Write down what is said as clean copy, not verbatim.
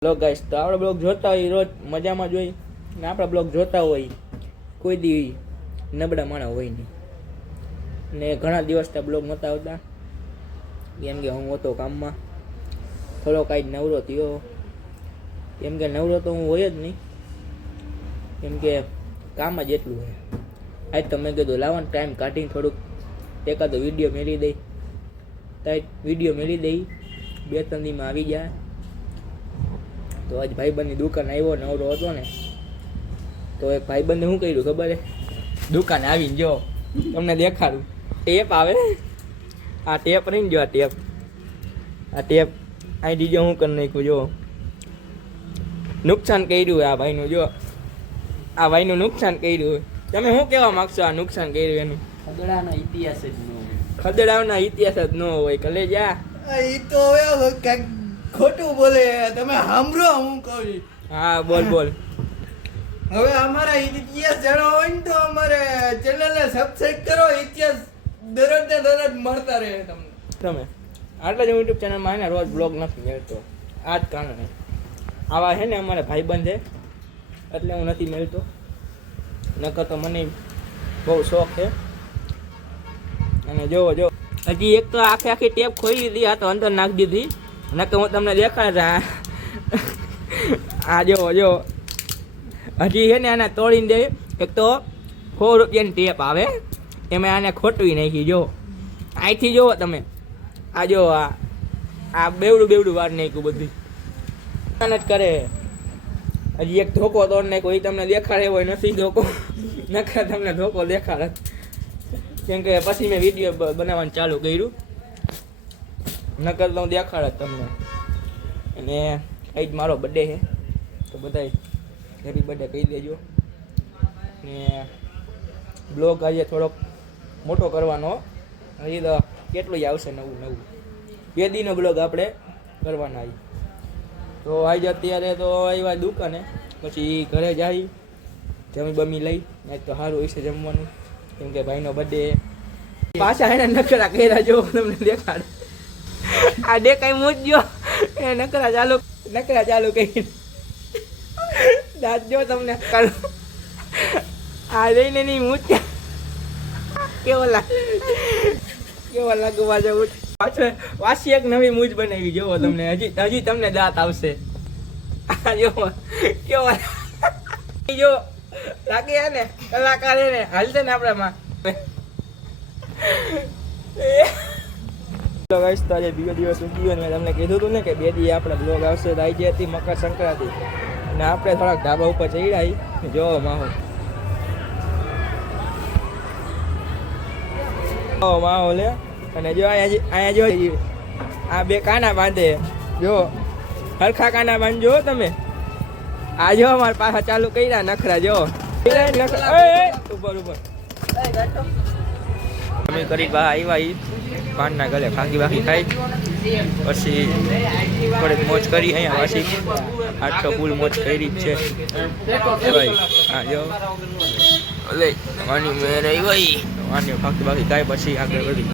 Blog guys તો આપણે blog જોતા હોય રોજ મજામાં જોઈ ને આપણા બ્લોગ જોતા હોય કોઈ દી નબળા માણા હોય નહીં ને ઘણા દિવસથી બ્લોગ નહોતા આવતા કેમ કે હું હતો કામમાં થોડો કાંઈ નવરો થયો કેમ કે નવરો તો હું હોય જ નહીં કેમ કે કામ જ એટલું હોય. આજ તો મેં કીધું લાવવાનો ટાઈમ કાઢીને થોડુંક એકાદો વિડીયો મેળવી દઈ તો વિડીયો મેળવી દઈ 2-3 દીમાં આવી જાય. તો આજ ભાઈબંધની દુકાન આવ્યો નવરો હતો ને તો એક ભાઈબંધે શું કર્યું ખબર હે, દુકાને આવીને જો તમને દેખાડું ટેપ આવે આ ટેપ રહીને જો આ ટેપ આ દીજો શું કરી નાખ્યું જો નુકસાન કર્યું આ ભાઈનું જો આ ભાઈનું નુકસાન કર્યું. તમે શું કહેવા માગશો આ નુકસાન કર્યું એનું? ખદડાનો ઇતિહાસ જ ન હોય. ખદડાવના ઇતિહાસ જ ન હોય કલે જા એ તો હવે કંઈક ખોટું બોલે તમે સાંભળો હું કહું છું. હા બોલ હવે અમારા ઇતિહાસ જાણવા હોય ને તો અમારે ચેનલને સબસ્ક્રાઇબ કરો. ઇતિહાસ દરરોજ ને દરરોજ મળતા રહે તમને. તમે આટલા જ યુટ્યુબ ચેનલમાં એને રોજ બ્લોગ નથી મેળતો આ જ કારણે. આવા છે ને અમારે ભાઈબંધ છે એટલે હું નથી મેળતો, નકર તો મને બહુ શોખ છે. અને જો હજી એક તો આખી ટેપ ખોલી દીધી, આ તો અંદર નાખી દીધી નકર હું તમને દેખાડતા. આ જો હજી છે ને આને તોડીને દે. એક તો 100 રૂપિયાની ટેપ આવે એમાં આને ખોટવી નાખી. જો અહીંથી જુઓ તમે આ જો આ બેવડું વાર નાખ્યું બધું જ કરે. હજી એક ધોકો તોડ નાખ્યો એ તમને દેખાડે હોય નથી ધોકો નકર તમને ધોકો દેખાડે કેમ કે પછી મેં વિડીયો બનાવવાનું ચાલુ કર્યું નકર તો હું દેખાડે તમને. અને આજ મારો બર્થડે છે તો બધાય હેપી બર્થડે કહી દેજો. ને બ્લોગ આજે થોડોક મોટો કરવાનો, હજી તો કેટલું આવશે નવું 2 દીનો બ્લોગ આપણે કરવાના. તો આજે અત્યારે તો આવ્યા દુકાને, પછી ઘરે જાય જમી બમી લઈ આજ તો સારું હશે જમવાનું કેમ કે ભાઈનો બર્થડે. પાછા એને નકરા કર્યા જો તમને દેખાડે આ દેખાય મૂજ્યો એ નકરા ચાલુ કરી દાંત જો તમને આ રહીને નહીં મૂજ્યા કેવો લાગુ પાછો પાછળ વાસી એક નવી મૂજ બનાવી જોવો તમને. હજી તમને દાંત આવશે. આ જો કેવો જો લાગે ને કલાકાર ને હાલશે ને આપણામાં. તો ગાઈસ તો આજે બીજો દિવસ ઉગી ગયો ને મેં તમને કીધું હતું ને કે 2 દી આપણે બ્લોગ આવશે. તો આવી હતી મકર સંક્રાંતિ અને આપણે થોડાક ધાબા ઉપર ચડ્યા જોવો માહોલ હે. અને જો અહીંયા જો આ 2 કાના બાંધે જો હરખા કાના બાંધજો તમે. આ જો અમારા પાછા ચાલુ કર્યા નખરા જો ઉપર અમે કરી બહાર આવ્યા પાનના ગલે ભાગી ખાઈ પછી થોડીક મોજ કરી અહીંયા પાછી આજ તો ફૂલ મોજ કરી જ છે ભાઈ. હા જો લે વાની મેર આવી ભાગી ખાઈ પછી આગળ વધી.